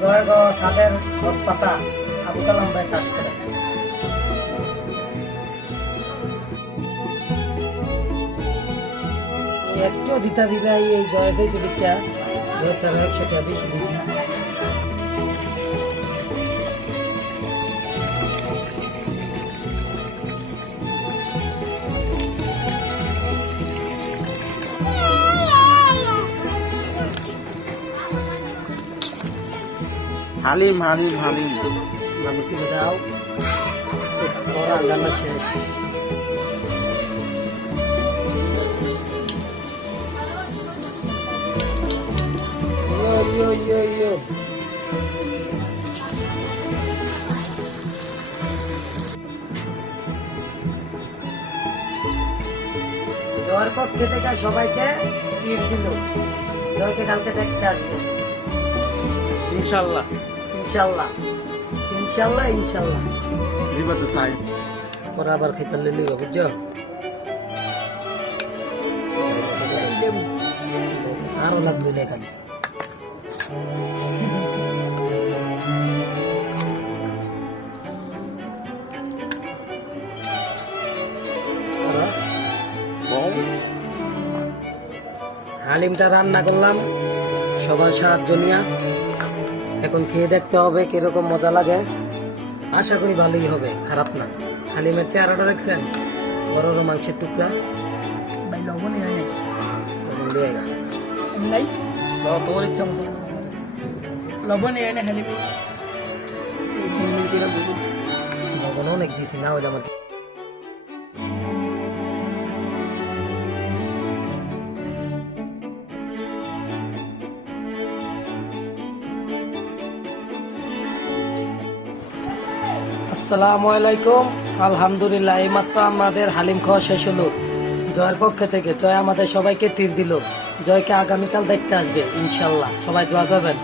জয় গো সাদের হসপাতা আবু কালাম ভাই চাষ করে। একটু দিতা দিলাই এই জয় চাইছে দিকটা জয় তারা 100 টাকা বেশি দিছি। হালিম হালিম হালিম মানুষই দাও ওরা রান্না শেষ। ইয়ো জয়ের পক্ষে থেকে সবাইকে টিপ দিল, জয়কে কালকে দেখতে আসবে ইনশাল্লাহ ইনশাল্লাহ ইনশাল্লাহ ইনশাল্লাহ। দিবা তো চাই ওরা আবার খেতে লিবা বুঝছো, আরো লাগবে খালি। হালিমটা রান্না করলাম সবার সাহায্য নিয়ে, এখন খেয়ে দেখতে হবে কিরকম মজা লাগে। আশা করি ভালোই হবে, খারাপ না। হালিমের চেহারাটা দেখছেন, বড় বড় মাংসের টুকরা। ভাই লবণ হয় নাই লবণ দিয়ে গা নাই তোর ইচ্ছা মতো লবণ হয় না খালি লবণ অনেক দিছি, না হইলে আমার আসসালামু আলাইকুম। আলহামদুলিল্লাহ, এইমাত্র আমাদের হালিম খাওয়া শেষ হলো জয়ের পক্ষ থেকে। জয় আমাদের সবাইকে তীর দিল, জয়কে আগামীকাল দেখতে আসবে ইনশাল্লাহ। সবাই দোয়া করবেন।